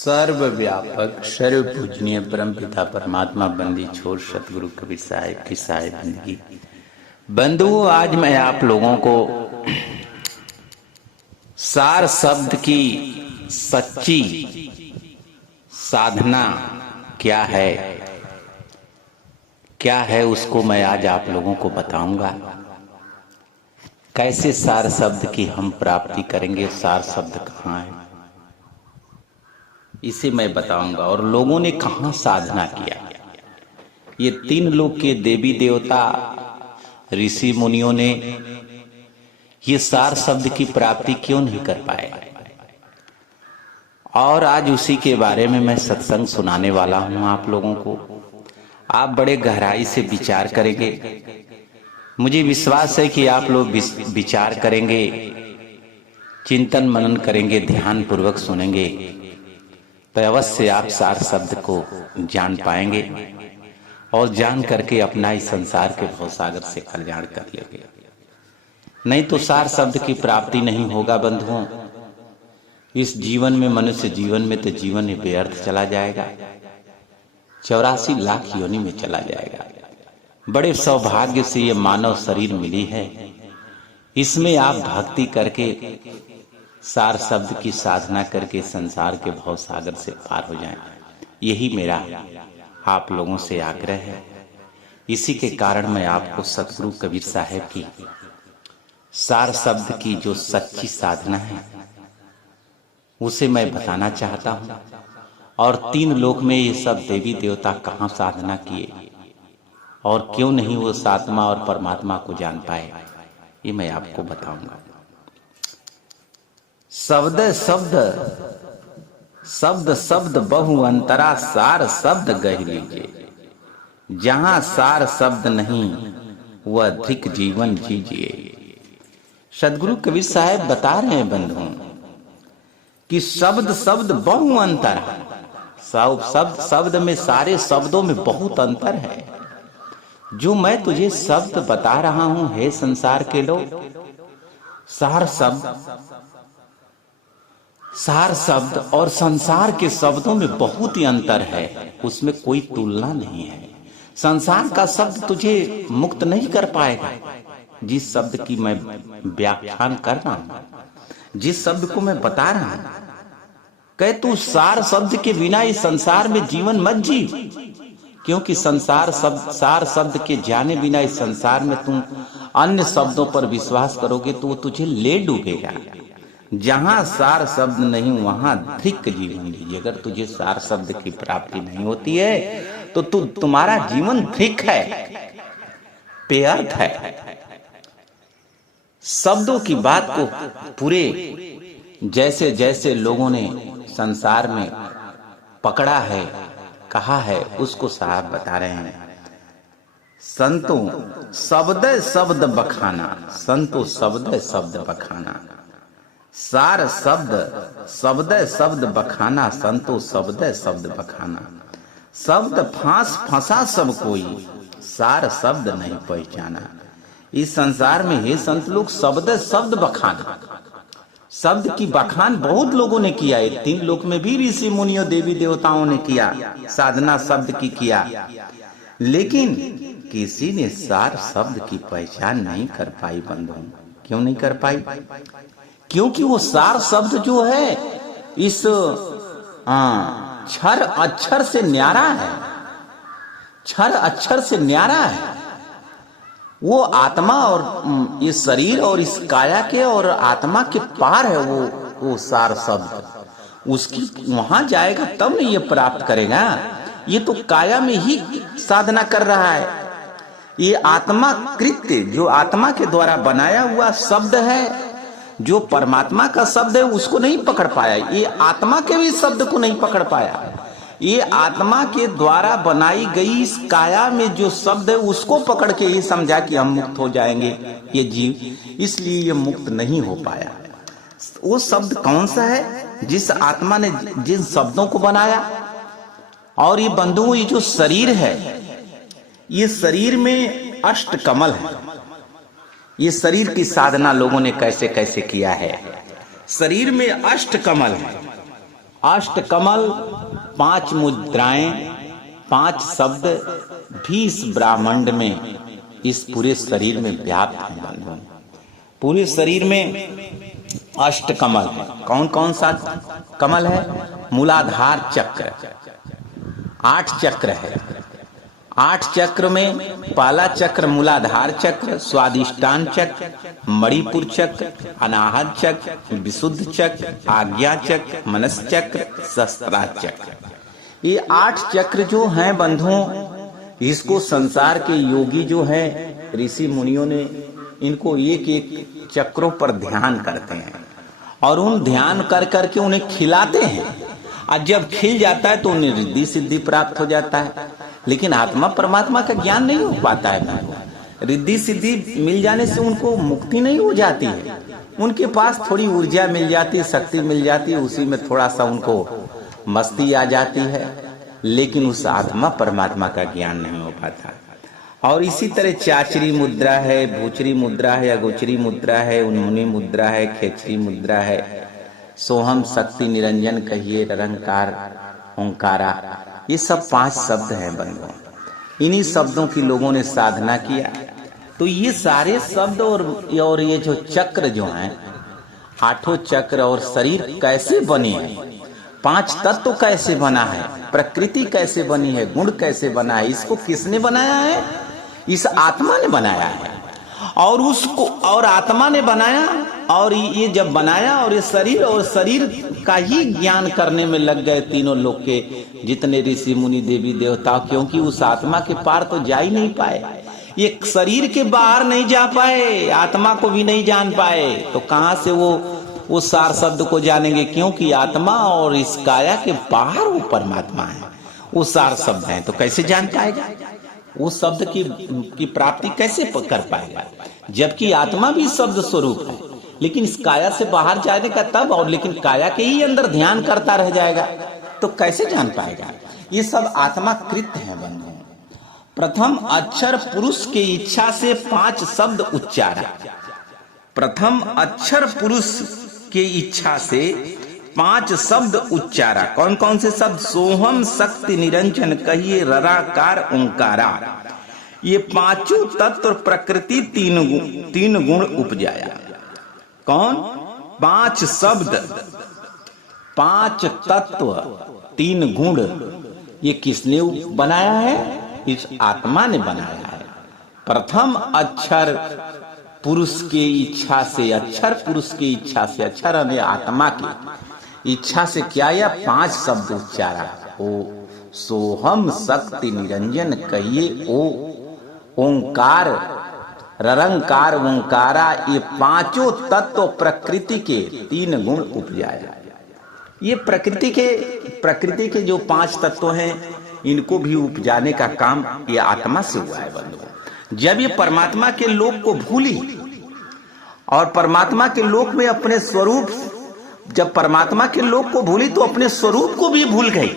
सर्वव्यापक सर्व पूजनीय परम पिता परमात्मा बंदी छोड़ सतगुरु कबीर साहिब की साहिब बंदगी। बंधुओं, आज मैं आप लोगों को सार शब्द की सच्ची साधना क्या है उसको मैं आज आप लोगों को बताऊंगा। कैसे सार शब्द की हम प्राप्ति करेंगे, सार शब्द कहाँ है इसे मैं बताऊंगा। और लोगों ने कहां साधना किया, ये तीन लोक के देवी देवता ऋषि मुनियों ने ये सार शब्द की प्राप्ति क्यों नहीं कर पाए, और आज उसी के बारे में मैं सत्संग सुनाने वाला हूं आप लोगों को। आप बड़े गहराई से विचार करेंगे, मुझे विश्वास है कि आप लोग विचार करेंगे, चिंतन मनन करेंगे, ध्यान पूर्वक सुनेंगे तो अवश्य आप सार शब्द को जान पाएंगे और जान करके अपना इस संसार के भवसागर से कल्याण कर लेंगे। नहीं तो सार शब्द की प्राप्ति नहीं होगा बंधुओं। इस जीवन में, मनुष्य जीवन में तो जीवन व्यर्थ चला जाएगा, 84 लाख योनि में चला जाएगा। बड़े सौभाग्य से ये मानव शरीर मिली है, इसमें आप भक्ति करके सार शब्द की साधना करके संसार के भव सागर से पार हो जाएं, यही मेरा आप लोगों से आग्रह है। इसी के कारण मैं आपको सतगुरु कबीर साहिब की सार शब्द की जो सच्ची साधना है उसे मैं बताना चाहता हूं। और तीन लोक में ये सब देवी देवता कहां साधना किए और क्यों नहीं वो आत्मा और परमात्मा को जान पाए, ये मैं आपको बताऊंगा। शब्द शब्द शब्द शब्द बहु अंतरा, सार शब्द गह लीजिए। जहां सार शब्द नहीं वह अधिक जीवन जीजिए। सदगुरु कबीर साहब बता रहे हैं बंधुओं कि शब्द शब्द बहु अंतरा, शब्द में, सारे शब्दों में बहुत अंतर है। जो मैं तुझे शब्द बता रहा हूं हे संसार के लोग, सार शब्द और संसार के शब्दों में बहुत ही अंतर है, उसमें कोई तुलना नहीं है। संसार का शब्द तुझे मुक्त नहीं कर पाएगा। जिस शब्द की मैं व्याख्यान कर रहा हूं, जिस शब्द को मैं बता रहा हूं, कहे तू सार शब्द के बिना इस संसार में जीवन मत जी, क्योंकि सार शब्द के जाने बिना इस संसार में तुम अन्य शब्दों पर विश्वास करोगे तो वो तुझे ले डूबेगा। जहां सार शब्द नहीं वहां धिक जीवन लीजिए। अगर तुझे सार शब्द की प्राप्ति नहीं होती है तो तुम्हारा जीवन धिक है, बेअर्थ है। शब्दों की बात को पूरे जैसे जैसे लोगों ने संसार में पकड़ा है, कहा है, उसको साहब बता रहे हैं। संतों शब्द शब्द बखाना, संतों शब्द शब्द बखाना, सार शब्द शब्द शब्द बखाना, संतो शब्द शब्द बखाना। शब्द फांस फंसा सब कोई, सार शब्द नहीं पहचाना। इस संसार में हे संत लोग शब्द शब्द बखाना, शब्द की बखान बहुत लोगों ने किया है। तीन लोक में भी ऋषि मुनियों देवी देवताओं ने किया, साधना शब्द की किया, लेकिन किसी ने सार शब्द की पहचान नहीं कर पाई बंधुओं। क्यों नहीं कर पाई? क्योंकि वो सार शब्द जो है इस क्षर अक्षर से न्यारा है, क्षर अक्षर से न्यारा है। वो आत्मा और इस शरीर और इस काया के और आत्मा के पार है वो सार शब्द। उसकी वहां जाएगा तब नहीं ये प्राप्त करेगा। ये तो काया में ही साधना कर रहा है। ये आत्मा कृत्य जो आत्मा के द्वारा बनाया हुआ शब्द है, जो परमात्मा का शब्द है उसको नहीं पकड़ पाया। ये आत्मा के भी शब्द को नहीं पकड़ पाया। ये आत्मा के द्वारा बनाई गई इस काया में जो शब्द है उसको पकड़ के ये समझा कि हम मुक्त हो जाएंगे ये जीव, इसलिए ये मुक्त नहीं हो पाया। वो शब्द कौन सा है? जिस आत्मा ने जिन शब्दों को बनाया। और ये बंधुओं, ये जो शरीर है, ये शरीर में अष्ट कमल है। ये शरीर की साधना लोगों ने कैसे कैसे किया है। शरीर में अष्ट कमल है अष्टकमल, 5 मुद्राएं, 5 शब्द भी इस ब्रह्मांड में, इस पूरे शरीर में व्याप्त है बंधुओं। पूरे शरीर में अष्टकमल है। कौन कौन सा कमल है? मूलाधार चक्र, 8 चक्र है। 8 चक्र में पहला चक्र मूलाधार चक्र, स्वादिष्टान चक्र, मणिपुर चक्र, अनाहत चक्र, विशुद्ध चक्र, आज्ञा चक्र, मनस चक्र, शस्त्रार्थ चक्र। ये 8 चक्र जो हैं बंधुओं, इसको संसार के योगी जो है, ऋषि मुनियों ने इनको एक एक चक्रों पर ध्यान करते हैं और उन ध्यान कर करके उन्हें खिलाते हैं। और जब खिल जाता है तो उन्हें रिद्धि सिद्धि प्राप्त हो जाता है। लेकिन आत्मा परमात्मा का ज्ञान नहीं हो पाता है। रिद्धि सिद्धि मिल जाने से उनको मुक्ति नहीं हो जाती है। उनके पास थोड़ी ऊर्जा मिल जाती है, शक्ति मिल जाती है, उसी में थोड़ा सा उनको मस्ती आ जाती है, लेकिन उस आत्मा परमात्मा का ज्ञान नहीं हो पाता। और इसी तरह चाचरी मुद्रा है, भूचरी मुद्रा है, अगोचरी मुद्रा है, उन्मुनी मुद्रा है, खेचरी मुद्रा है, सोहम शक्ति निरंजन कहिए, निरंकार ओंकारा। ये सब 5 शब्द हैं बंधुओं। इन्हीं शब्दों की लोगों ने साधना किया तो ये सारे शब्द और ये जो चक्र जो हैं, 8 चक्र और शरीर कैसे बने हैं, 5 तत्व कैसे बना है, प्रकृति कैसे बनी है, गुण कैसे बना है, इसको किसने बनाया है? इस आत्मा ने बनाया है। और उसको और आत्मा ने बनाया, और ये जब बनाया और ये शरीर और शरीर का ही ज्ञान करने में लग गए तीनों लोग के जितने ऋषि मुनि देवी देवता, क्योंकि उस आत्मा के पार तो जा ही नहीं पाए। ये शरीर के बाहर नहीं जा पाए, आत्मा को भी नहीं जान पाए, तो कहां से वो सार शब्द को जानेंगे? क्योंकि आत्मा और इस काया के बाहर वो परमात्मा है, वो सार शब्द है, तो कैसे जान पाएगा? वो शब्द की प्राप्ति कैसे कर पाएगा? जबकि आत्मा भी शब्द स्वरूप है, लेकिन इस काया से बाहर जाने का तब, और लेकिन काया के ही अंदर ध्यान करता रह जाएगा, तो कैसे जान पाएगा? ये सब आत्मा कृत है बंधु। प्रथम अक्षर पुरुष के इच्छा से 5 शब्द उच्चारा। प्रथम अक्षर पुरुष के इच्छा से 5 शब्द उच्चारा। कौन कौन से शब्द? सोहम शक्ति निरंजन कहिए, रराकार ओंकारा। ये 5 तत्व प्रकृति 3 गुण उपजाया। कौन? 5 शब्द, 5 तत्व, 3 गुण, ये किसने बनाया है? इस आत्मा ने बनाया है। प्रथम अक्षर पुरुष के इच्छा से, अक्षर पुरुष की इच्छा से, अक्षर यानी आत्मा की इच्छा से क्या? या 5 शब्द उच्चारा। ओ सोहम शक्ति निरंजन कहिए, ओ ओंकार, ररंकार ओंकारा। ये 5 तत्व प्रकृति के 3 गुण उपजाया। ये प्रकृति के जो 5 तत्व हैं, इनको भी उपजाने का काम ये आत्मा से हुआ है बंधु। जब ये परमात्मा के लोक को भूली और परमात्मा के लोक में अपने स्वरूप, जब परमात्मा के लोक को भूली तो अपने स्वरूप को भी भूल गई।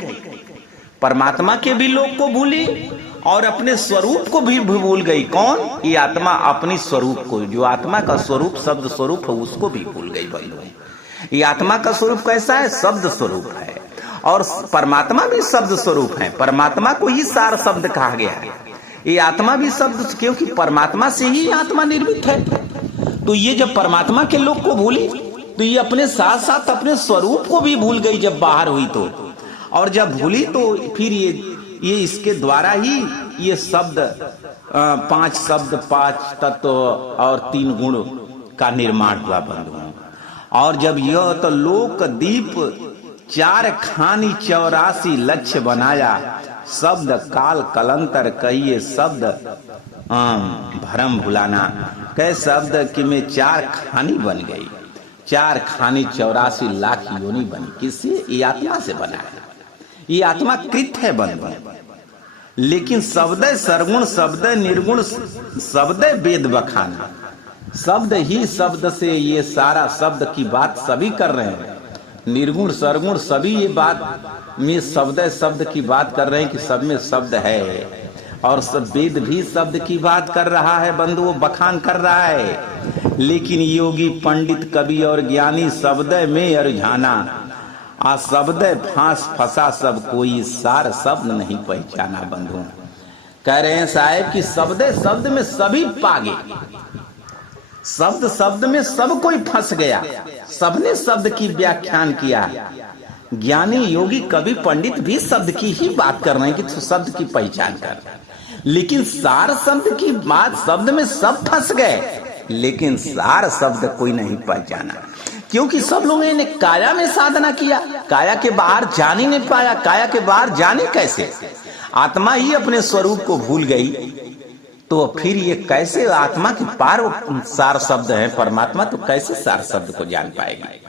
परमात्मा के भी लोक को भूली और अपने स्वरूप को भी भूल गई। कौन? ये आत्मा अपनी स्वरूप को, जो आत्मा का स्वरूप शब्द स्वरूप है, उसको भी भूल गई बंधु। ये आत्मा का स्वरूप कैसा है? शब्द स्वरूप है, और परमात्मा भी शब्द स्वरूप है। परमात्मा को ही सार शब्द कहा गया है। ये आत्मा भी शब्द, क्योंकि परमात्मा से ही आत्मा निर्मित है। तो ये जब परमात्मा के लोक को भूली तो ये अपने साथ साथ अपने स्वरूप को भी भूल गई जब बाहर हुई तो। और जब भूली तो फिर ये इसके द्वारा ही ये शब्द 5 शब्द, 5 तत्व और 3 गुण का निर्माण हुआ बंधु। और जब यह तो लोक दीप 4 खानी 84 लक्ष्य बनाया, शब्द काल कलंतर कहिए, शब्द भरम भुलाना। कह शब्द कि में 4 खानी बन गई, 4 खानी 84 लाख योनि बनी। किससे? ये आत्मा से बना है। ये आत्मा कृत है बंधु। लेकिन शब्द सरगुण, शब्द निर्गुण, शब्द वेद बखाना। शब्द ही शब्द से ये सारा शब्द की बात सभी कर रहे हैं। निर्गुण सरगुण सभी ये बात में शब्द की बात कर रहे हैं कि सब में शब्द है। और सब वेद भी शब्द की बात कर रहा है बंधु, वो बखान कर रहा है। लेकिन योगी पंडित कवि और ज्ञानी शब्द में रुझाना, आ शब्द फांस फंसा सब कोई, सार शब्द नहीं पहचाना बंधु। कह रहे हैं साहब कि शब्द में सभी पागे, शब्द शब्द में सब कोई फंस गया, सबने शब्द की व्याख्यान किया। ज्ञानी योगी कवि पंडित भी शब्द की ही बात कर रहे हैं कि शब्द की पहचान कर, लेकिन सार शब्द की बात, शब्द में सब फंस गए लेकिन सार शब्द कोई नहीं पहचाना, क्योंकि सब लोगों ने काया में साधना किया, काया के बाहर जान ही नहीं पाया। काया के बाहर जाने कैसे? आत्मा ही अपने स्वरूप को भूल गई, तो फिर ये कैसे आत्मा के पार सार शब्द है परमात्मा, तो कैसे सार शब्द को जान पाएगी?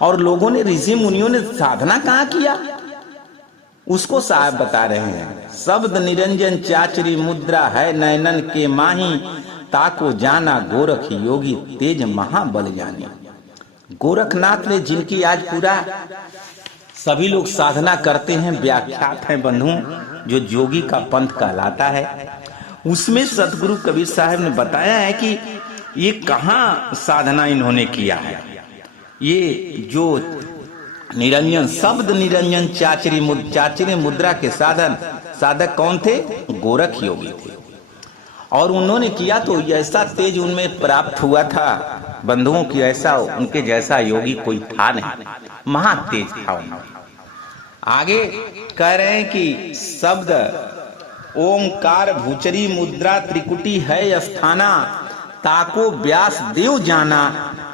और लोगों ने, ऋषि मुनियों ने साधना कहाँ किया, उसको साहब बता रहे हैं। शब्द निरंजन चाचरी मुद्रा है नयनन के माही, ताको जाना गोरख योगी तेज महाबल जानी। गोरखनाथ ने, जिनकी आज पूरा सभी लोग साधना करते हैं, व्याख्यात है बंधु, जो योगी का पंथ कहलाता है, उसमें सतगुरु कबीर साहब ने बताया है कि ये कहाँ साधना इन्होंने किया है। ये जो निरंजन, शब्द निरंजन चाचरी मुद्रा के साधक कौन थे? गोरख योगी थे। और उन्होंने किया तो ऐसा तेज उनमें प्राप्त हुआ था बंधुओं की, ऐसा उनके जैसा योगी कोई था नहीं, महातेज था उन्होंने। आगे कह रहे हैं कि शब्द ओंकार भूचरी मुद्रा त्रिकुटी है स्थाना, ताको व्यास देव जाना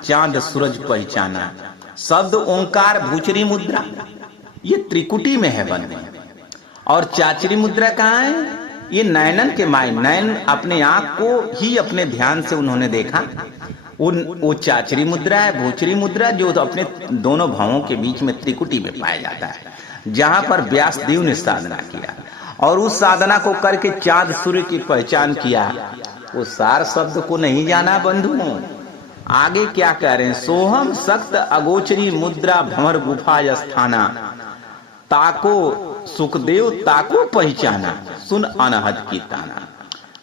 चांद सूरज पहचाना। शब्द ओंकार भूचरी मुद्रा ये त्रिकुटी में है बंधु, और चाचरी मुद्रा कहाँ है? ये नयनन के माय, नयन अपने आंख को ही अपने ध्यान से उन्होंने देखा, वो चाचरी मुद्रा है। भूचरी मुद्रा जो तो अपने दोनों भावों के बीच में त्रिकुटी में पाया जाता है, जहां पर व्यास देव ने साधना किया, और उस साधना को करके चांद सूर्य की पहचान किया। वो सार शब्द को नहीं जाना बंधु। आगे क्या कह रहे हैं? सोहम सक्त अगोचरी मुद्रा भंवर गुफा स्थाना, ताको सुखदेव ताको पहचाना, सुन अनहद की ताना।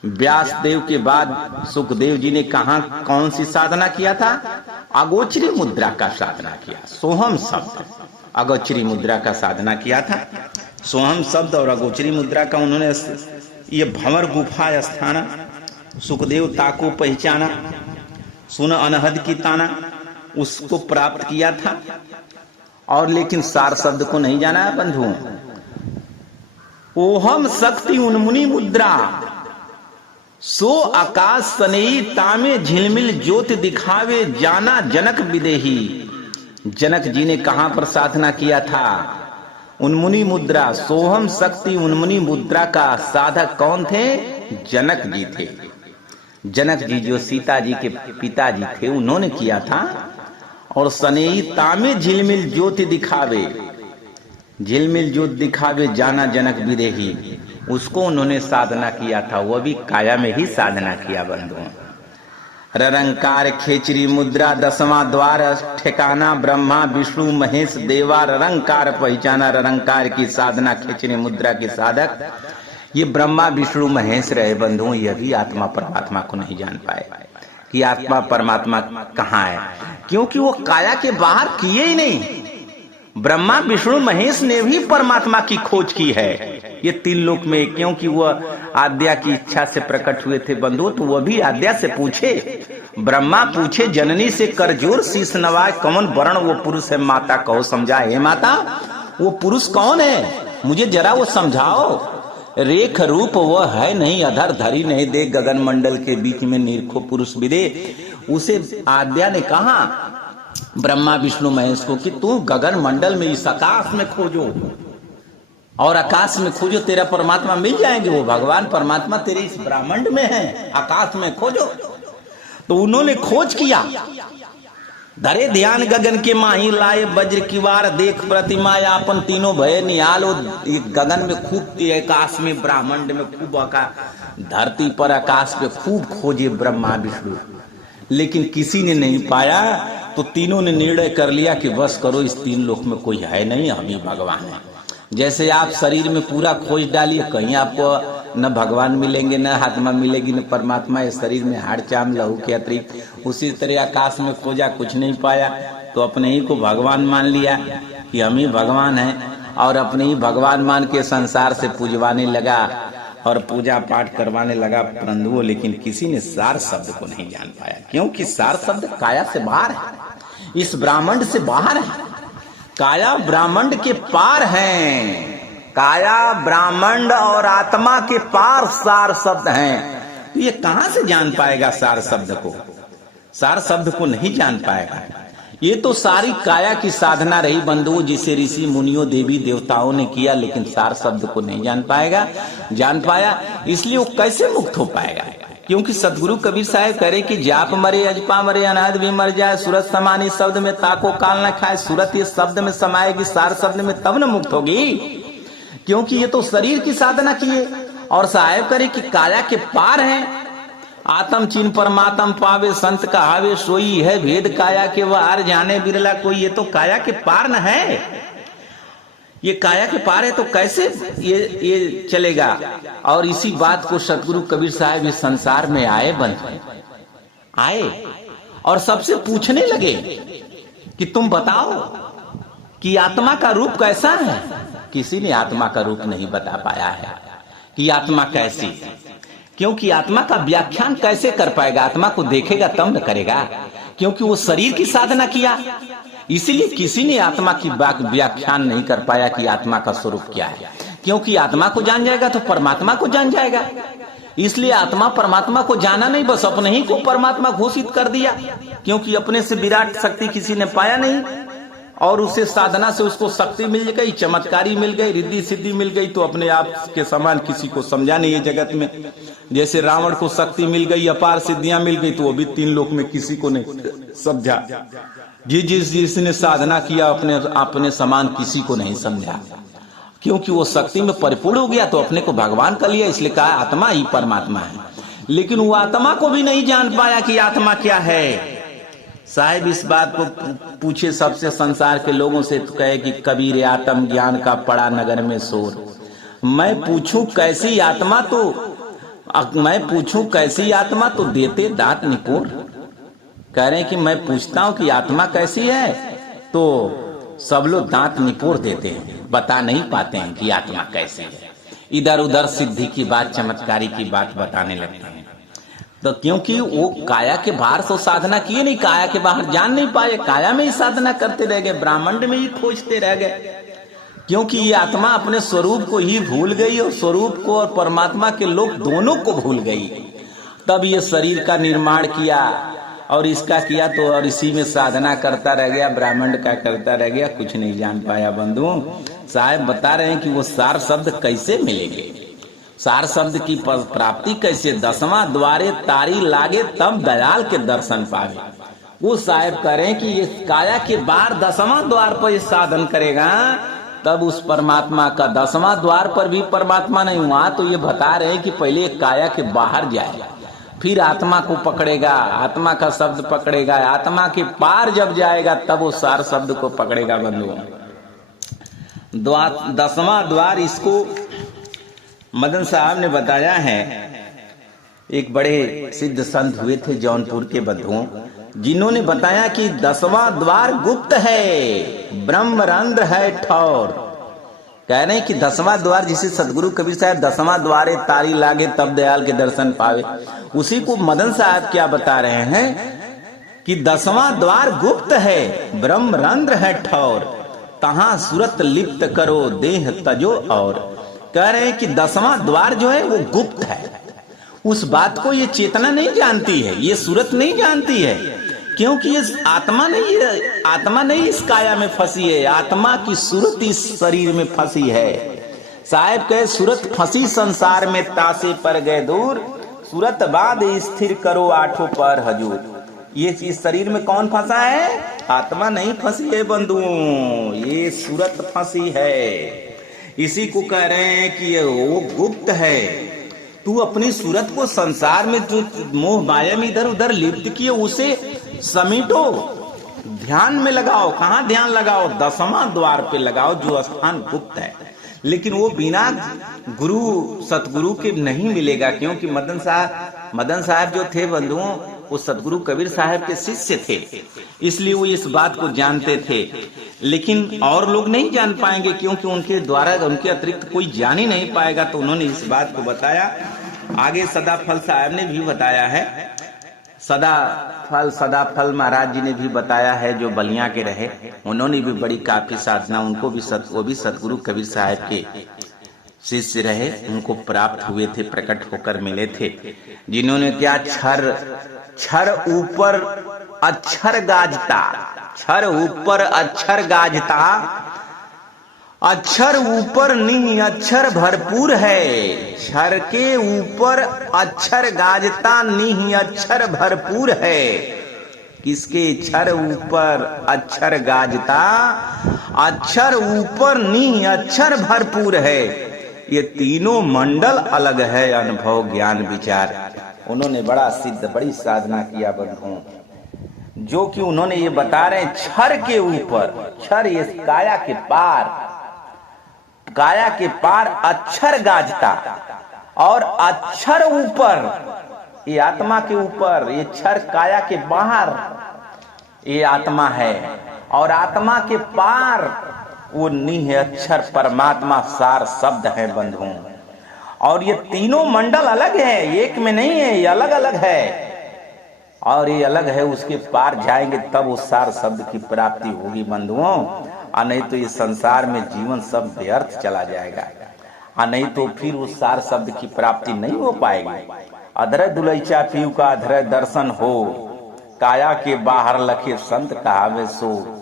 व्यास देव के बाद सुखदेव जी ने कहा कौन सी साधना किया था? अगोचरी मुद्रा का साधना किया। सोहम शब्द अगोचरी मुद्रा का साधना किया था। सोहम शब्द और अगोचरी मुद्रा का उन्होंने ये भंवर गुफा स्थाना, सुखदेव ताको पहचाना, सुन अनहद की ताना, उसको प्राप्त किया था। और लेकिन सार शब्द को नहीं जाना है बंधु। ओहम शक्ति उन्मुनि मुद्रा, सो आकाश सनेई तामे झिलमिल ज्योति दिखावे जाना जनक विदेही। जनक जी ने कहां पर साधना किया था? उन्मुनि मुद्रा। सोहम शक्ति उन्मुनि मुद्रा का साधक कौन थे? जनक जी थे। जनक जी जो सीता जी के पिताजी थे, उन्होंने किया था। और सनेई तामे झिलमिल ज्योति दिखावे, झिलमिल ज्योति दिखावे जाना जनक विदेही, उसको उन्होंने साधना किया था। वह भी काया में ही साधना किया बंधुओं। ररंकार खेचरी मुद्रा दसवां द्वार, ठिकाना ब्रह्मा विष्णु महेश देवा। ररंकार पहचाना, ररंकार की साधना खेचरी मुद्रा के साधक ये ब्रह्मा विष्णु महेश रहे बंधुओं। यह भी आत्मा परमात्मा को नहीं जान पाए कि आत्मा परमात्मा कहाँ है, क्योंकि वो काया के बाहर किए ही नहीं। ब्रह्मा विष्णु महेश ने भी परमात्मा की खोज की है ये तीन लोक में, क्योंकि वह आद्या की इच्छा से प्रकट हुए थे बंधु। तो वह भी आद्या से पूछे, ब्रह्मा पूछे जननी से करजोर शीश नवाए, कौन वर्ण वो पुरुष है माता कहो समझाए। हे माता, वो पुरुष कौन है मुझे जरा वो समझाओ। रेख रूप वह है नहीं, अधर धरी नहीं दे, गगन मंडल के बीच में निरखो पुरुष विदे। उसे आद्या ने कहा ब्रह्मा विष्णु महेश को कि तू गगन मंडल में इस आकाश में खोजो, और आकाश में खोजो तेरा परमात्मा मिल जाएंगे। वो भगवान परमात्मा तेरे इस ब्रह्मांड में है, आकाश में खोजो। तो उन्होंने खोज किया। धरे ध्यान गगन के माही, लाए वज्र की वार, देख प्रतिमा आपन तीनों भय निहाल। गगन में खूब, आकाश में ब्रह्मांड में खूब, धरती पर आकाश पे खूब खोजे ब्रह्मा विष्णु, लेकिन किसी ने नहीं पाया। तो तीनों ने निर्णय कर लिया कि बस करो, इस तीन लोक में कोई है नहीं, हम ही भगवान है। जैसे आप शरीर में पूरा खोज डालिए, कहीं आपको न भगवान मिलेंगे, न आत्मा मिलेगी, न परमात्मा। इस शरीर में हाड़ चाम लहू के अतिरिक्त। उसी तरह आकाश में खोजा, कुछ नहीं पाया, तो अपने ही को भगवान मान लिया। कि हम ही भगवान हैं, और अपने ही भगवान मान के संसार से पूजवाने लगा और पूजा पाठ करवाने लगा परंतु, लेकिन किसी ने सार शब्द को नहीं जान पाया, क्योंकि सार शब्द काया से बाहर है, इस ब्राह्मण से बाहर है। काया ब्राह्मण के पार है, काया ब्राह्मण और आत्मा के पार सार शब्द हैं। तो ये कहां से जान पाएगा सार शब्द को? सार शब्द को नहीं जान पाएगा। ये तो सारी काया की साधना रही बंधुओं, जिसे ऋषि मुनियों देवी देवताओं ने किया, लेकिन सार शब्द को नहीं जान पाया, इसलिए वो कैसे मुक्त हो पाएगा? क्योंकि सदगुरु कबीर साहब करे कि जाप मरे अजपा मरे अनाद भी मर जाए, सूरत समानी शब्द में ताको काल न खाए। सूरत ये शब्द में समाएगी, सार शब्द में तब न मुक्त होगी, क्योंकि ये तो शरीर की साधना किए। और साहेब करे कि काया के पार है, आत्म चीन परमात्म पावे संत कहावे सोई है भेद काया के वार जाने बिरला कोई। ये तो काया के पार न है, ये काया के पार है, तो कैसे ये चलेगा? और इसी बात को सतगुरु कबीर साहब इस संसार में आए और सबसे पूछने लगे कि तुम बताओ कि आत्मा का रूप कैसा है। किसी ने आत्मा का रूप नहीं बता पाया है कि आत्मा कैसी है, क्योंकि आत्मा का व्याख्यान कैसे कर पाएगा? आत्मा को देखेगा तब न करेगा, क्योंकि वो शरीर की साधना किया। इसीलिए किसी ने आत्मा की व्याख्यान नहीं कर पाया कि आत्मा का स्वरूप क्या है, क्योंकि आत्मा को जान जाएगा तो परमात्मा को जान जाएगा। इसलिए आत्मा परमात्मा को जाना नहीं, बस अपने ही को परमात्मा घोषित कर दिया, क्योंकि अपने से विराट शक्ति किसी ने पाया नहीं। और उसे साधना से उसको शक्ति मिल गई, चमत्कारी मिल गई, रिद्धि सिद्धि मिल गई, तो अपने आप के समान किसी को समझा नहीं है जगत में। जैसे रावण को शक्ति मिल गई, अपार सिद्धियां मिल गई, तो वो भी 3 लोक में किसी को नहीं समझा। जिसने साधना किया अपने समान किसी को नहीं समझा, क्योंकि वो शक्ति में परिपूर्ण हो गया, तो अपने को भगवान कर लिया। इसलिए कहा आत्मा ही परमात्मा है, लेकिन वो आत्मा को भी नहीं जान पाया कि आत्मा क्या है। साहिब इस बात को पूछे सबसे संसार के लोगों से, तो कहे कि कबीर आत्म ज्ञान का पड़ा नगर में शोर। मैं पूछूं कैसी आत्मा तो देते दांत निपोर। कह रहे हैं कि मैं पूछता हूं कि आत्मा कैसी है, तो सब लोग दांत निपोर देते हैं, बता नहीं पाते हैं कि आत्मा कैसी है। इधर उधर सिद्धि की बात, चमत्कारी की बात बताने लगते हैं। तो क्योंकि वो काया के बाहर तो साधना किए नहीं, काया के बाहर जान नहीं पाए, काया में ही साधना करते रह गए, ब्राह्मण में ही खोजते रह गए। क्योंकि ये आत्मा अपने स्वरूप को ही भूल गई, और स्वरूप को और परमात्मा के लोग दोनों को भूल गई। तब ये शरीर का निर्माण किया और इसका किया, तो और इसी में साधना करता रह गया, ब्राह्मण का करता रह गया, कुछ नहीं जान पाया। बंधुओं साहब बता रहे हैं कि वो सार शब्द कैसे मिलेंगे, सार शब्द की प्राप्ति कैसे? 10वां द्वारे तारी लागे तब दयाल के दर्शन पावे। वो साहब करें कि ये काया के बाहर 10वां द्वार पर साधन करेगा, तब उस परमात्मा का 10वां द्वार पर भी परमात्मा नहीं हुआ। तो ये बता रहे हैं कि पहले काया के बाहर जाएगा, फिर आत्मा को पकड़ेगा, आत्मा का शब्द पकड़ेगा, आत्मा के पार जब जाएगा तब वो सार शब्द को पकड़ेगा। बंधुओं 10वां द्वार इसको मदन साहब ने बताया है। एक बड़े सिद्ध संत हुए थे जौनपुर के बंधुओं, जिन्होंने बताया कि 10वां द्वार गुप्त है, ब्रह्मरंध्र है ठौर। कह रहे हैं कि 10वां द्वार, जिसे सदगुरु कबीर साहब 10वां द्वारे तारी लागे तब दयाल के दर्शन पावे, उसी को मदन साहब क्या बता रहे हैं कि 10वां द्वार गुप्त है, ब्रह्मरंध्र है ठौर, तहां सूरत लिप्त करो देह तजो। और कह रहे हैं कि 10वां द्वार जो है वो गुप्त है, उस बात को ये चेतना नहीं जानती है, ये सूरत नहीं जानती है, क्योंकि ये आत्मा नहीं इस काया में फंसी है, आत्मा की सूरत इस शरीर में फंसी है। साहब कहे सूरत फंसी संसार में तासे पर गए दूर, सूरत बाद स्थिर करो आठों पर हजूर। ये चीज शरीर में कौन फंसा है? आत्मा नहीं फंसी है बंधुओं, ये सूरत फंसी है। इसी को कह रहे हैं कि वो गुप्त है। तू अपनी सूरत को संसार में जो मोह माया में इधर उधर लिप्त किए उसे समेटो, ध्यान में लगाओ। कहाँ ध्यान लगाओ? 10वां द्वार पे लगाओ, जो स्थान गुप्त है। लेकिन वो बिना गुरु सतगुरु के नहीं मिलेगा, क्योंकि मदन साहब मदन साहब जो थे बंधुओं, वो सतगुरु कबीर साहब के शिष्य थे, इसलिए वो इस बात को जानते थे। लेकिन और लोग नहीं जान पाएंगे, क्योंकि उनके द्वारा उनके अतिरिक्त कोई जान ही नहीं पाएगा। तो उन्होंने इस बात को बताया। आगे सदाफल साहब ने भी बताया है, सदाफल महाराज जी ने भी बताया है, जो बलिया के रहे, उन्होंने भी बड़ी काफी साधना, उनको भी वो भी सतगुरु कबीर साहब के शिष्य रहे, उनको प्राप्त हुए थे, प्रकट होकर मिले थे, जिन्होंने क्या छर ऊपर अक्षर गाजता, छर ऊपर अक्षर गाजता, अक्षर ऊपर नी अक्षर भरपूर है, छर के ऊपर अक्षर गाजता नी अक्षर भरपूर है। किसके छर ऊपर अक्षर गाजता, अक्षर ऊपर नी अक्षर भरपूर है। ये तीनों मंडल अलग है, अनुभव ज्ञान विचार। उन्होंने बड़ा सिद्ध, बड़ी साधना किया बंधुओं, जो कि उन्होंने ये बता रहे हैं, छर के ऊपर, छर ये काया के पार, काया के पार अक्षर गाजता, और अक्षर ऊपर, ये आत्मा के ऊपर, ये छर काया के बाहर ये आत्मा है, और आत्मा के पार वो निह अक्षर परमात्मा सार शब्द है बंधुओं। और ये तीनों मंडल अलग है, एक में नहीं है, ये अलग अलग है, और ये अलग है, उसके पार जाएंगे तब उस सार शब्द की प्राप्ति होगी बंधुओं। और नहीं तो ये संसार में जीवन सब व्यर्थ चला जाएगा, और नहीं तो फिर उस सार शब्द की प्राप्ति नहीं हो पाएगी। अधर दुलैचा पीऊ का अधर दर्शन हो, काया के बाहर लखे संत कहावे सो।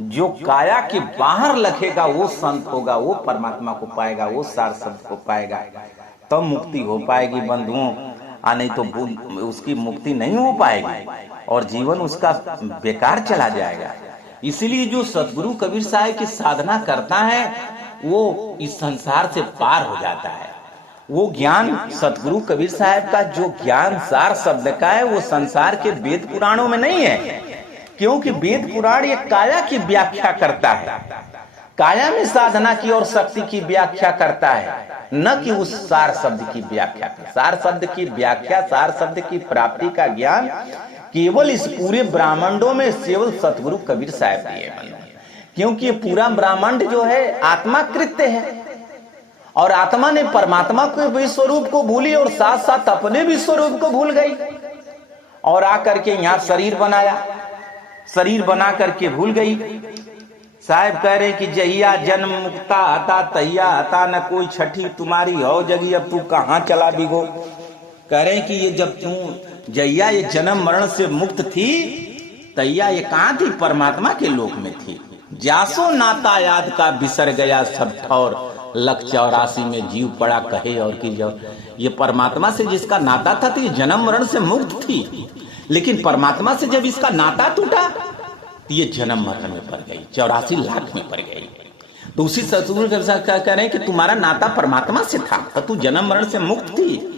जो काया के बाहर लखेगा वो संत होगा, वो परमात्मा को पाएगा, वो सार शब्द को पाएगा, तब तो मुक्ति हो पाएगी बंधुओं। नहीं तो उसकी मुक्ति नहीं हो पाएगी और जीवन उसका बेकार चला जाएगा। इसीलिए जो सतगुरु कबीर साहब की साधना करता है वो इस संसार से पार हो जाता है। वो ज्ञान सतगुरु कबीर साहब का जो ज्ञान सार शब्द का है, वो संसार के वेद पुराणों में नहीं है, क्योंकि वेद पुराण ये काया की व्याख्या करता है, काया में साधना की और शक्ति की व्याख्या करता है, न कि उस सार शब्द की व्याख्या। सार शब्द की व्याख्या, सार शब्द की प्राप्ति का ज्ञान केवल इस पूरे ब्रह्मांडों में केवल सतगुरु कबीर साहब दिए, क्योंकि ये पूरा ब्रह्मांड जो है आत्मा कृत्य है, और आत्मा ने परमात्मा के भी स्वरूप को भूली और साथ साथ अपने भी स्वरूप को भूल गई, और आकर के यहाँ शरीर बनाया, शरीर बना करके भूल गई। साहब कह रहे कि जहिया जन्म मुक्ता आता तहिया आता न कोई छठी तुम्हारी हो जगी, अब तू कहाँ चला बिगो। कह रहे कि ये जब तू जहिया ये जन्म मरण से मुक्त थी, तहिया ये कहाँ थी, परमात्मा के लोक में थी। जासो नाता याद का बिसर गया सब ठौर, लख 84 में जीव पड़ा कहे और की जो। ये परमात्मा से जिसका नाता था तो ये जन्म मरण से मुक्त थी, लेकिन परमात्मा से जब इसका नाता टूटा तो ये जन्म मरण में पड़ गई, 84 लाख में पड़ गई। तो उसी सतगुरु कह रहे हैं कि तुम्हारा नाता परमात्मा से था तो तू जन्म मरण से मुक्त थी।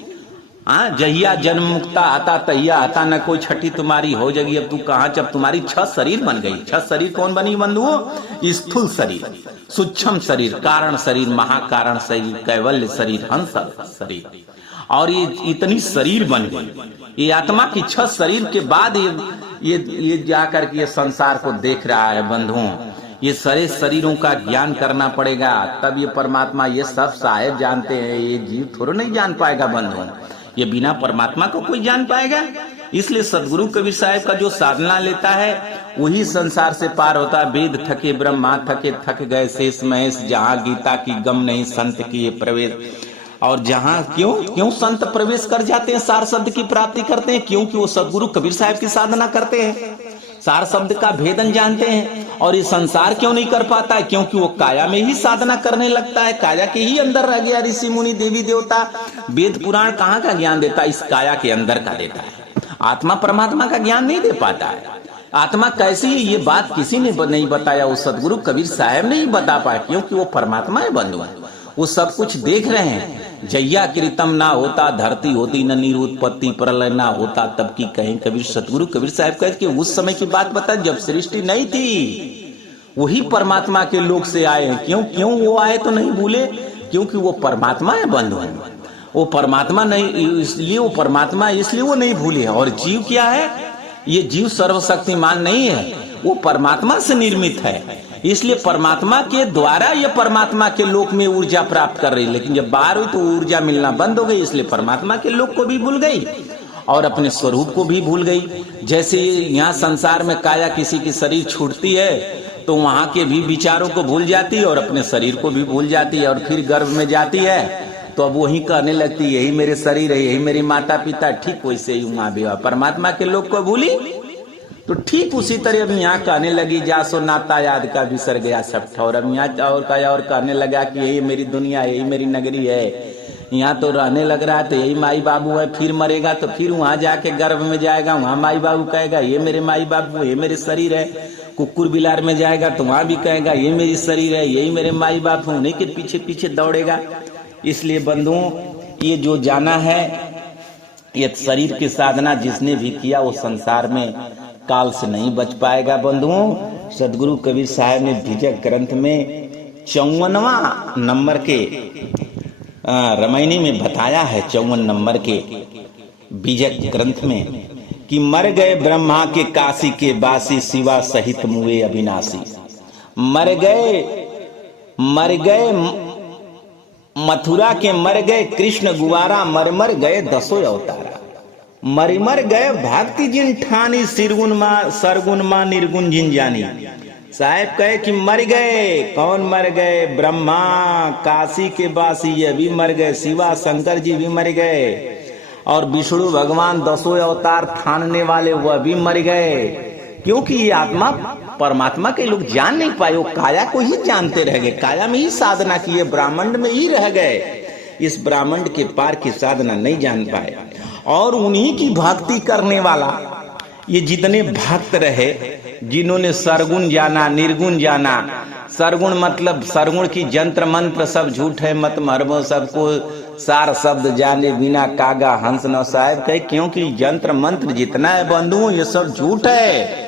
जहिया जन्म मुक्ता आता तहिया आता न कोई छठी तुम्हारी हो जगी, अब तू कहाँ, जब तुम्हारी 6 शरीर बन गई। 6 शरीर कौन बनी बंधुओं? स्थूल शरीर, सूक्ष्म शरीर, कारण शरीर, महाकारण शरीर, कैवल्य शरीर, हंस शरीर, और ये इतनी शरीर बन गई। ये आत्मा की 6 शरीर के बाद ये जाकर के ये संसार को देख रहा है बंधुओं। ये सारे शरीरों का ज्ञान करना पड़ेगा, तब ये परमात्मा, ये सब साहेब जानते हैं, ये जीव थोड़ा नहीं जान पाएगा बंधुओं। ये बिना परमात्मा को कोई जान पाएगा? इसलिए सदगुरु कबीर साहब का जो साधना लेता है वही संसार से पार होता है। वेद थके ब्रह्मा थके, थक गए शेष महेश, जहाँ गीता की गम नहीं संत की ये प्रवेश। और जहां क्यों संत प्रवेश कर जाते हैं, सार शब्द की प्राप्ति करते हैं, क्योंकि वो सदगुरु कबीर साहब की साधना करते हैं, सार शब्द का भेदन जानते हैं। और ये संसार क्यों नहीं कर पाता है? क्योंकि वो काया में ही साधना करने लगता है, काया के ही अंदर रह गया। ऋषि मुनि देवी देवता वेद पुराण कहाँ का ज्ञान देता है? इस काया के अंदर का देता है। आत्मा परमात्मा का ज्ञान नहीं दे पाता है। आत्मा कैसी है ये बात किसी ने नहीं बताया, वो सदगुरु कबीर साहब ने ही बता पाया, क्योंकि वो परमात्मा है बंधु, वो सब कुछ देख रहे हैं। जैया कृतम ना होता धरती होती, न निरुत्पत्ति प्रलय ना होता तब की कहें कबीर। सतगुरु कबीर साहब कहते कि उस समय की बात बता जब सृष्टि नहीं थी, वही परमात्मा के लोक से आए हैं। क्यों वो आए तो नहीं भूले? क्योंकि वो परमात्मा है बंधु। वो परमात्मा नहीं, इसलिए वो परमात्मा इसलिए वो नहीं भूले। और जीव क्या है? ये जीव सर्वशक्तिमान नहीं है, वो परमात्मा से निर्मित है, इसलिए परमात्मा के द्वारा ये परमात्मा के लोक में ऊर्जा प्राप्त कर रही। लेकिन जब बाहर हुई तो ऊर्जा मिलना बंद हो गई, इसलिए परमात्मा के लोक को भी भूल गई और अपने स्वरूप को भी भूल गई। जैसे यहाँ संसार में काया किसी की शरीर छूटती है तो वहां के भी विचारों को भूल जाती है और अपने शरीर को भी भूल जाती है, और फिर गर्भ में जाती है तो अब वही कहने लगती है यही मेरे शरीर है, यही मेरी माता पिता। ठीक वैसे ही वहां भी परमात्मा के लोग को भूली, तो ठीक उसी तरह अब यहाँ कहने लगी जा सो नाता याद का बिसर गया सब ठौर। अब यहाँ और कहने लगा कि यही मेरी दुनिया, यही मेरी नगरी है, यहाँ तो रहने लग रहा है तो यही माई बाबू है, फिर मरेगा तो फिर वहां जाके गर्भ में जाएगा, वहां माई बाबू कहेगा ये मेरे माई बाबू, ये मेरे शरीर है। कुकुर बिलार में जाएगा तो वहां भी कहेगा ये मेरी शरीर है, यही मेरे माई बाप है, उन्हीं के पीछे पीछे दौड़ेगा। इसलिए बंधुओं, ये जो जाना है, ये शरीर की साधना जिसने भी किया वो संसार में काल से नहीं बच पाएगा। बंधुओं, सदगुरु कबीर साहब ने बीजक ग्रंथ में 54वां नंबर के रामायणी में बताया है, 54 नंबर के बीजक ग्रंथ में, कि मर गए ब्रह्मा के काशी के बासी, शिवा सहित मुए अविनाशी। मर गए मथुरा के, मर गए कृष्ण गुवारा, मर गए दसों अवतारा। मर गए भक्ति जिन ठानी, सरगुन मां निर्गुण जिन जानी। साहब कहे कि मर गए, कौन मर गए? ब्रह्मा काशी के बासी ये भी मर गए, शिवा शंकर जी भी मर गए, और विष्णु भगवान दसों अवतार थानने वाले वह भी मर गए। क्योंकि ये आत्मा परमात्मा के लोग जान नहीं पाए, वो काया को ही जानते रह गए, काया में ही साधना किए, ब्राह्मण में ही रह गए, इस ब्राह्मण के पार की साधना नहीं जान पाए। और उन्हीं की भक्ति करने वाला ये जितने भक्त रहे, जिन्होंने सरगुण जाना, निर्गुण जाना, सरगुण मतलब सरगुण की जंत्र मंत्र सब झूठ है, मत मरमो सबको सार शब्द जाने बिना कागा हंस न। साहब कहे क्योंकि जंत्र मंत्र जितना है बंधुओं ये सब झूठ है,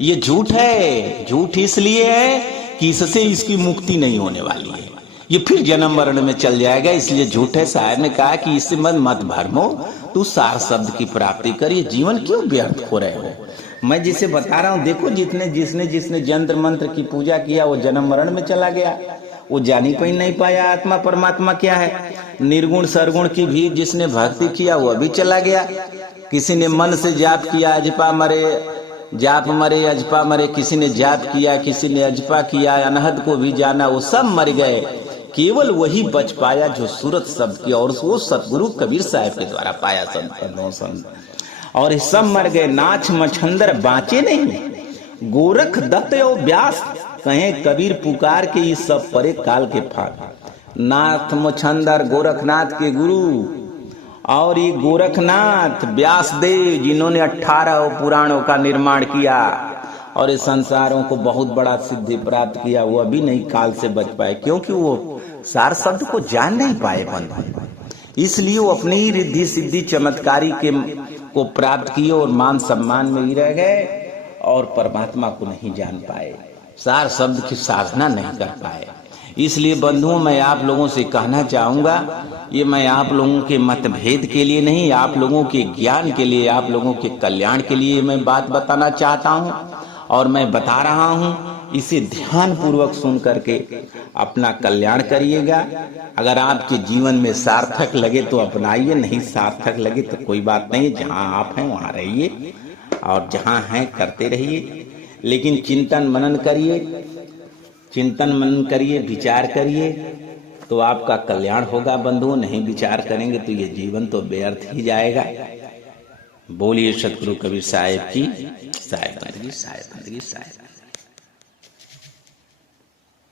ये झूठ है। झूठ इसलिए है कि इससे इसकी मुक्ति नहीं होने वाली है, ये फिर जन्म मरण में चल जाएगा, इसलिए झूठ है। साहब ने कहा कि इससे मत भरमो, तू सार शब्द की प्राप्ति कर, ये जीवन क्यों व्यर्थ हो रहे हो। मैं जिसे बता रहा हूँ, देखो जिसने जंत्र मंत्र की पूजा किया वो जन्म मरण में चला गया, वो जान ही नहीं पाया आत्मा परमात्मा क्या है। निर्गुण सरगुण की भी जिसने भक्ति किया वो भी चला गया। किसी ने मन से जाप किया, अजपा मरे जाप मरे अजपा मरे, किसी ने जाप किया, किसी ने अजपा किया, अनहद को भी जाना, वो सब मर गए। केवल वही बच पाया जो सूरत शब्द की, और वो सतगुरु कबीर साहब के द्वारा पाया संत। और ये सब मर गए। नाच मछंदर बाँचे नहीं, गोरख दत्त और व्यास कहे कबीर पुकार के, इस सब परे काल के फाक। नाथ मछंदर गोरखनाथ के गुरु, और ये गोरखनाथ व्यास देव जिन्होंने 18 पुराणों का निर्माण किया और इस संसारों को बहुत बड़ा सिद्धि प्राप्त किया, वो अभी नहीं काल से बच पाए, क्योंकि वो सार शब्द को जान नहीं पाए बंधु। इसलिए वो अपनी ही रिद्धि सिद्धि चमत्कारी के को प्राप्त किए और मान सम्मान में ही रह गए और परमात्मा को नहीं जान पाए, सार शब्द की साधना नहीं कर पाए। इसलिए बंधुओं, मैं आप लोगों से कहना चाहूंगा, ये मैं आप लोगों के मतभेद के लिए नहीं, आप लोगों के ज्ञान के लिए, आप लोगों के कल्याण के लिए मैं बात बताना चाहता हूं और मैं बता रहा हूं। इसे ध्यान पूर्वक सुन करके अपना कल्याण करिएगा। अगर आपके जीवन में सार्थक लगे तो अपनाइए, नहीं सार्थक लगे तो कोई बात नहीं, जहां आप हैं वहां रहिए और जहां हैं करते रहिए। लेकिन चिंतन मनन करिए, विचार करिए, तो आपका कल्याण होगा बंधुओं। नहीं विचार करेंगे तो ये जीवन तो व्यर्थ ही जाएगा। बोलिए सतगुरु कबीर साहब की साहेब।